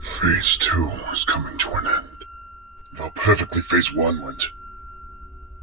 Phase 2 is coming to an end. Of how perfectly Phase 1 went.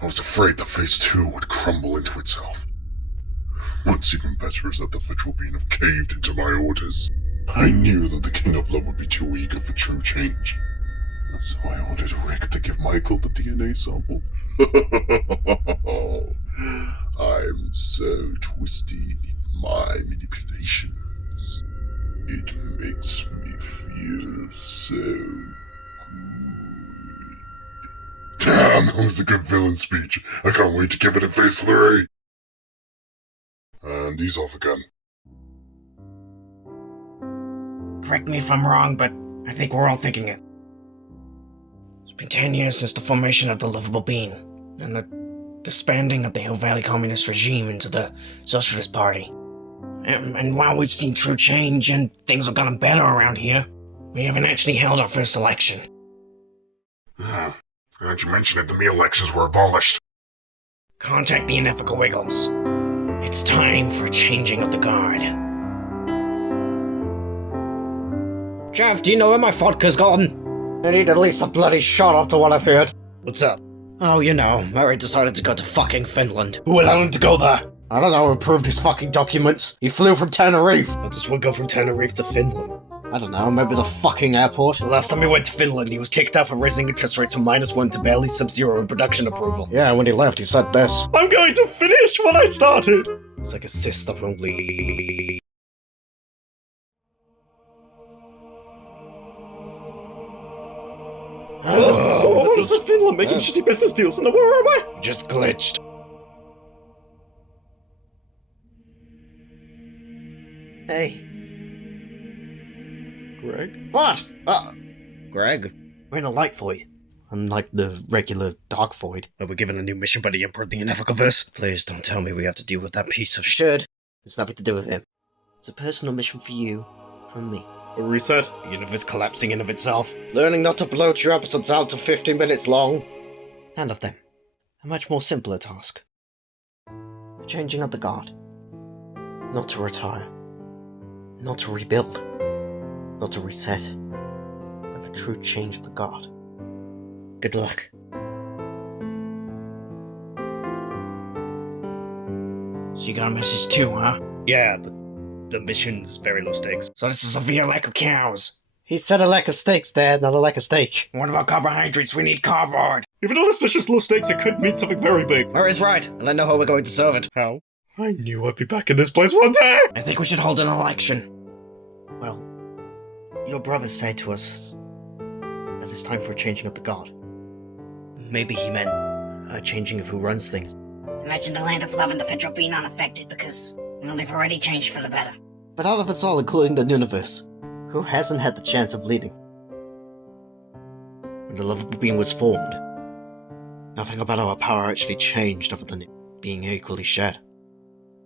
I was afraid that Phase 2 would crumble into itself. What's even better is that the Federal Bean have caved into my orders. I knew that the King of Love would be too eager for true change. So I ordered Rick to give Michael the DNA sample. I'm so twisted in my manipulations. It makes me feel so good. Damn, that was a good villain speech. I can't wait to give it in Phase 3. And he's off again. Correct me if I'm wrong, but I think we're all thinking it. It's been 10 years since the formation of the Lovable Bean, and the disbanding of the Hill Valley Communist regime into the Socialist Party. And while we've seen true change and things have gotten better around here, we haven't actually held our first election. Now that you mention it, the May elections were abolished. Contact the Unethical Wiggles. It's time for a changing of the guard. Jeff, do you know where my vodka's gone? I need at least a bloody shot after what I've heard. What's up? Oh, you know, Murray decided to go to fucking Finland. Who allowed him to go there? I don't know who approved his fucking documents. He flew from Tenerife. How does one go from Tenerife to Finland? I don't know, maybe the fucking airport. The last time he went to Finland, he was kicked out for raising interest rates from -1 to barely sub-zero in production approval. Yeah, when he left, he said this. I'm going to finish what I started! It's like a sister only. What is in Finland making shitty business deals in the war, am I? Just glitched. Hey. Greg? What? Greg? We're in a light void. Unlike the regular dark void. But we're given a new mission by the Emperor of the Unethical-verse. Please don't tell me we have to deal with that piece of shit. It's nothing to do with him. It's a personal mission for you, from me. A reset? The universe collapsing in of itself. Learning not to bloat your episodes out to 15 minutes long. And of them. A much more simpler task. The changing of the guard. Not to retire. Not to rebuild. Not to reset. But the true change of the guard. Good luck. So you got a message too, huh? Yeah, but the mission's very low stakes. So this is a severe lack of cows. He said a lack of steaks, Dad, not a lack of steak. What about carbohydrates? We need cardboard. Even though this mission's low stakes, it could mean something very big. Murray's right, and I know how we're going to serve it. How? I knew I'd be back in this place one day! I think we should hold an election. Well, your brother said to us that it's time for a changing of the guard. Maybe he meant a changing of who runs things. Imagine the land of love and the Federal Bean unaffected because, well, they've already changed for the better. But out of us all, including the universe, who hasn't had the chance of leading? When the Lovable Bean was formed, nothing about our power actually changed other than it being equally shared.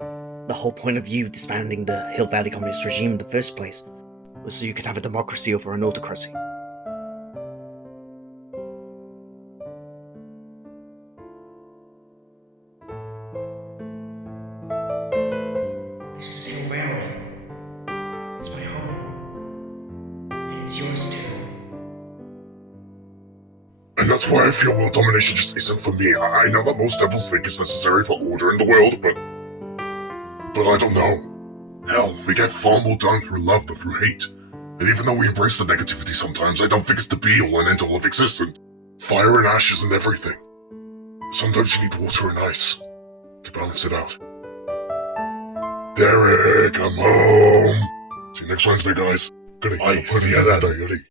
The whole point of you disbanding the Hill Valley Communist regime in the first place was so you could have a democracy over an autocracy. This is Hill Valley. It's my home. And it's yours too. And that's why I feel world domination just isn't for me. I know that most devils think it's necessary for order in the world, but I don't know. Hell, we get far more done through love than through hate. And even though we embrace the negativity sometimes, I don't think it's the be-all and end-all of existence. Fire and ashes and everything. Sometimes you need water and ice to balance it out. Derek, I'm home. See you next Wednesday, guys. Goody. Goody.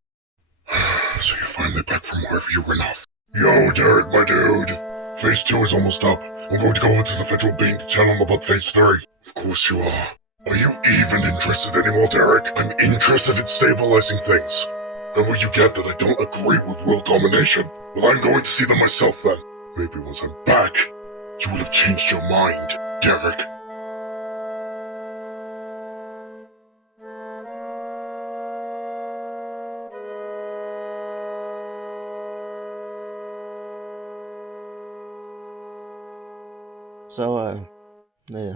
So you're finally back from wherever you ran off. Yo, Derek, my dude. Phase 2 is almost up. I'm going to go over to the Federal Bean to tell him about Phase 3. Of course you are. Are you even interested anymore, Derek? I'm interested in stabilizing things. And will you get that I don't agree with world domination? Well, I'm going to see them myself then. Maybe once I'm back, you will have changed your mind, Derek. So, yeah.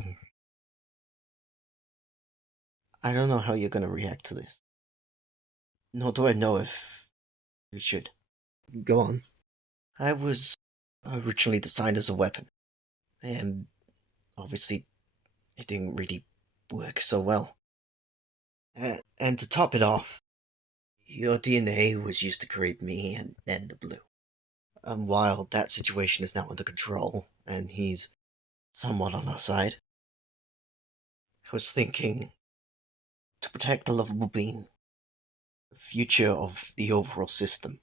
I don't know how you're gonna react to this. Nor do I know if you should. Go on. I was originally designed as a weapon. And obviously, it didn't really work so well. And to top it off, your DNA was used to create me and then the Blue. And while that situation is now under control, and he's somewhat on our side, I was thinking to protect the lovable being, the future of the overall system.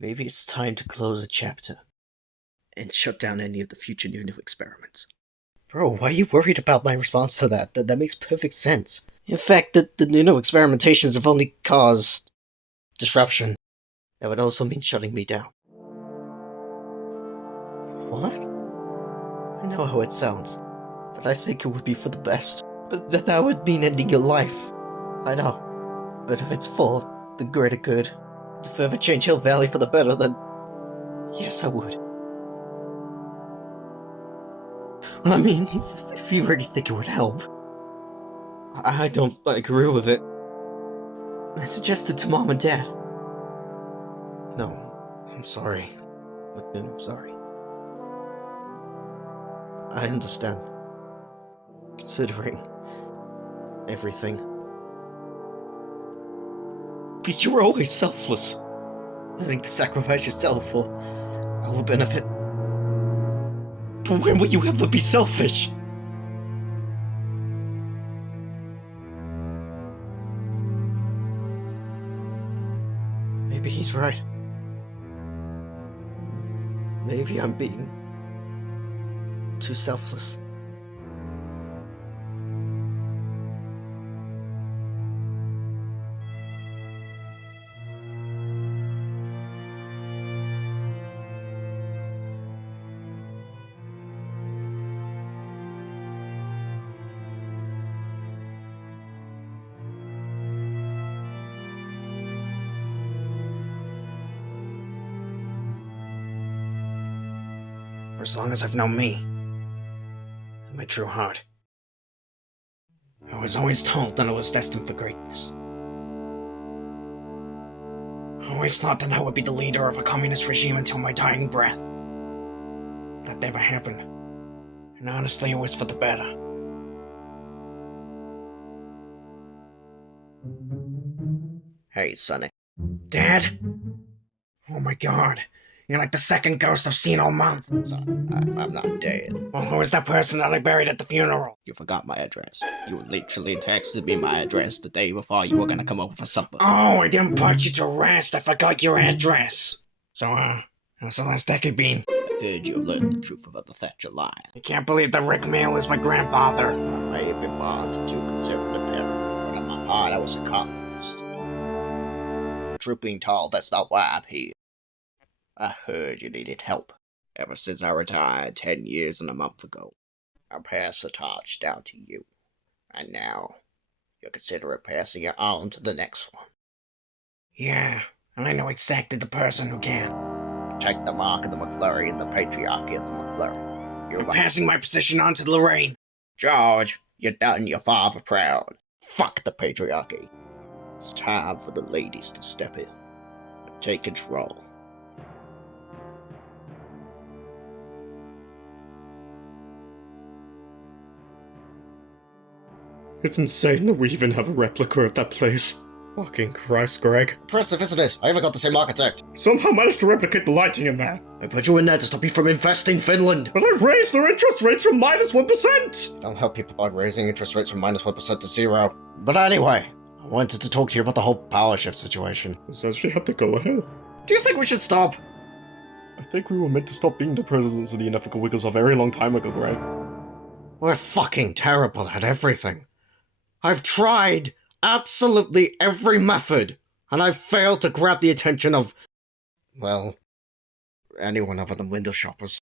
Maybe it's time to close a chapter and shut down any of the future new experiments. Bro, why are you worried about my response to that? That makes perfect sense. In fact, the new experimentations have only caused disruption. That would also mean shutting me down. What? I know how it sounds, but I think it would be for the best. But that would mean ending your life. I know. But if it's for the greater good, to further change Hill Valley for the better, then yes, I would. I mean, if you really think it would help. I don't agree with it. I suggested to Mom and Dad. No, I'm sorry. I'm sorry. I understand. Considering everything. But you were always selfless. Having to sacrifice yourself for our benefit. But when will you ever be selfish? Maybe he's right. Maybe I'm being too selfless. For as long as I've known me, and my true heart, I was always told that I was destined for greatness. I always thought that I would be the leader of a communist regime until my dying breath. That never happened. And honestly, it was for the better. Hey, Sonny. Dad? Oh my god. You're like the second ghost I've seen all month. Son, I'm not dead. Well, who was that person that I buried at the funeral? You forgot my address. You literally texted me my address the day before you were gonna come over for supper. Oh, I didn't put you to rest. I forgot your address. So, how's the last decade been? I heard you learned the truth about the Thatcher line. I can't believe that Rick Mail is my grandfather. I may have been born to two conservative parents, but in my heart I was a communist. The truth being told, that's not why I'm here. I heard you needed help. Ever since I retired 10 years and a month ago, I passed the torch down to you. And now, you're considering passing it on to the next one. Yeah, and I know exactly the person who can. Protect the mark of the McFlurry and the patriarchy of the McFlurry. I'm passing my position on to Lorraine. George, you done your father proud. Fuck the patriarchy. It's time for the ladies to step in and take control. It's insane that we even have a replica of that place. Fucking Christ, Greg. Impressive, isn't it? I even got the same architect. Somehow managed to replicate the lighting in there. I put you in there to stop you from investing Finland. But I raised their interest rates from -1%. Don't help people by raising interest rates from -1% to 0. But anyway, I wanted to talk to you about the whole power shift situation. Essentially had to go ahead. Do you think we should stop? I think we were meant to stop being the presidents of the Unethical Wiggles a very long time ago, Greg. We're fucking terrible at everything. I've tried absolutely every method, and I've failed to grab the attention of, well, anyone other than window shoppers.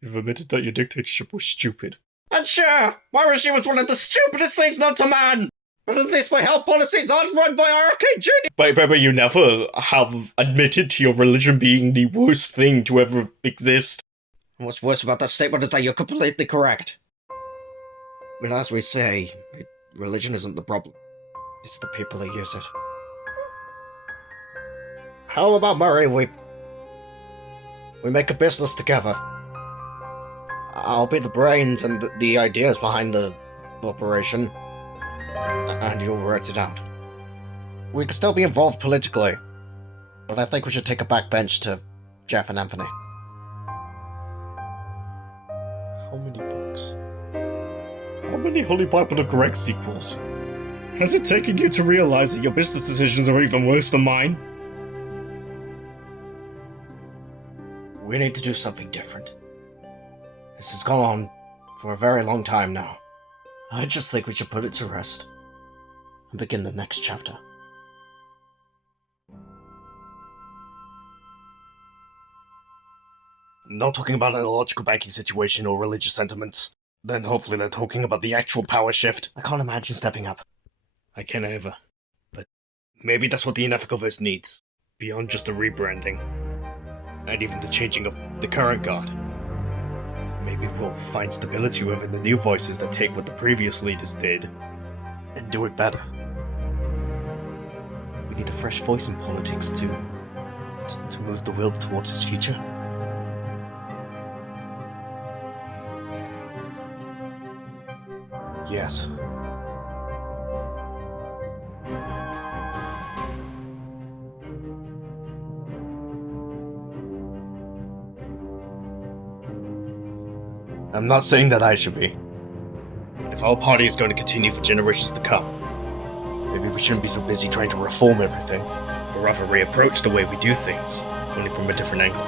You've admitted that your dictatorship was stupid. And sure, my regime was one of the stupidest things known to man! But at least my health policies aren't run by our arcade genius! But you never have admitted to your religion being the worst thing to ever exist. And what's worse about that statement is that you're completely correct. But as we say, it religion isn't the problem. It's the people that use it. How about, Murray, we make a business together? I'll be the brains and the ideas behind the operation, and you'll write it out. We can still be involved politically, but I think we should take a backbench to Jeff and Anthony. How many books? How many Holy Bible to Greg sequels? Has it taken you to realize that your business decisions are even worse than mine? We need to do something different. This has gone on for a very long time now. I just think we should put it to rest and begin the next chapter. Not talking about an illogical banking situation or religious sentiments. Then hopefully they're talking about the actual power shift. I can't imagine stepping up. I can't either. But maybe that's what the Unethicalverse needs. Beyond just a rebranding. And even the changing of the current guard. Maybe we'll find stability within the new voices that take what the previous leaders did and do it better. We need a fresh voice in politics to move the world towards its future. Yes. I'm not saying that I should be. But if our party is going to continue for generations to come, maybe we shouldn't be so busy trying to reform everything, but rather reapproach the way we do things, only from a different angle.